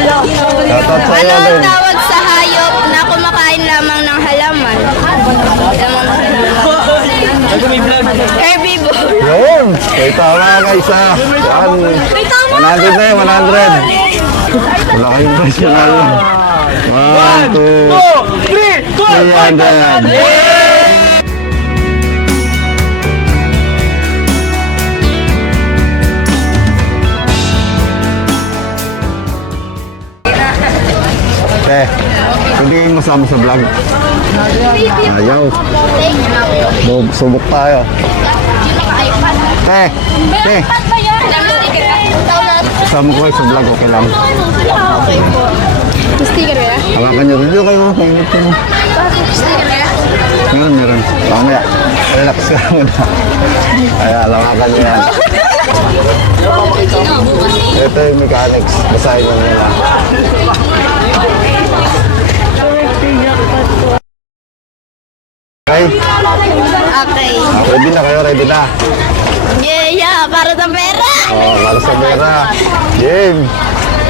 Shoutout sa'yo Ano din. ang tawag sa hayop na kumakain lamang ng halaman? Lamang ng halaman. Herbivore. Yun! May tama ka isa. 100 na yun, 100. Wala kayong personal. 1, 2, 300. Hindi mo sama sa vlog. Ayaw. Subok tayo. Sama ko kayo sa vlog, okay lang. Sticker ya? Hawakan nyo rin. Kayo, kainit ko mo. Sticker ya? Meron. Mamaya. Relax ka muna. Ay, hawakan nyo yan. Ito yung mechanics. Basahin mo nila. Okay? Okay. Ready na kayo, ready na. Yeah, para sa pera. Oh, para sa pera. Game.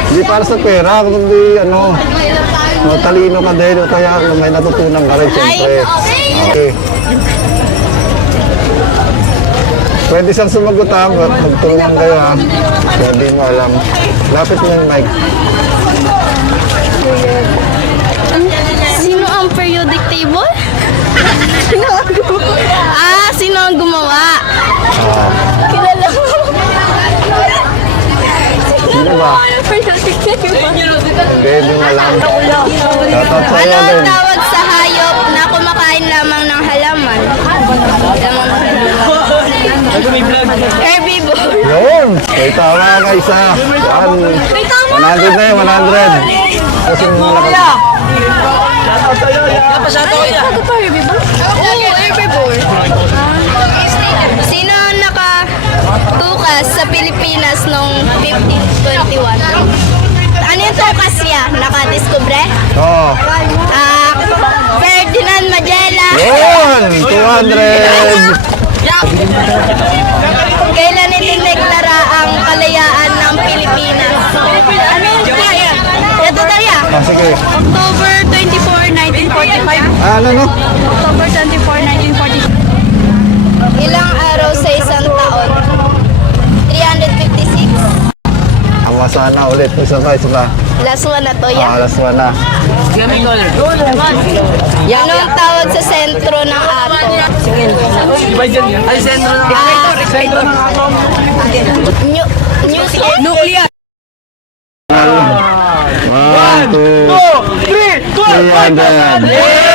Hindi para sa pera, kundi talino ka din, o kaya may natutunan ka rin, siyempre. Okay. Pwede siyang sumagot ha, magtulungan kayo ha. Pwede mo alam. Lapit mo yung mic. Sino ang periodic table? Sino ang gumawa? Kilala mo. Sino ba? Periodic table. Hindi mo alam. Shoutout sa'yo Ano ang din. tawag sa hayop na kumakain lamang ng halaman? Lamang ng halaman. Herbivore. Yun! May tama ka isa. 100 na yun, 100. Kasi malakas. Sagot pa herbivore? Oo, herbivore. Sino ang nakatukas sa Pilipinas noong 1521? Ano yung tukas niya? Nakadiskubre? Oo. Ferdinand Magellan. Yun! 200! Kailan itineklara ang kalayaan ng Pilipinas? Ano yung kaya? Ito tayo. Sige. October 24, 1945. Ano? October 24, 1945. Ilang araw sa isang taon? 356. Awa sana ulit. Isa pa. Last one na to, ya. Alas mo na. Ano ang tawag sa sentro ng atom? Nuclear. 1, 2, 300.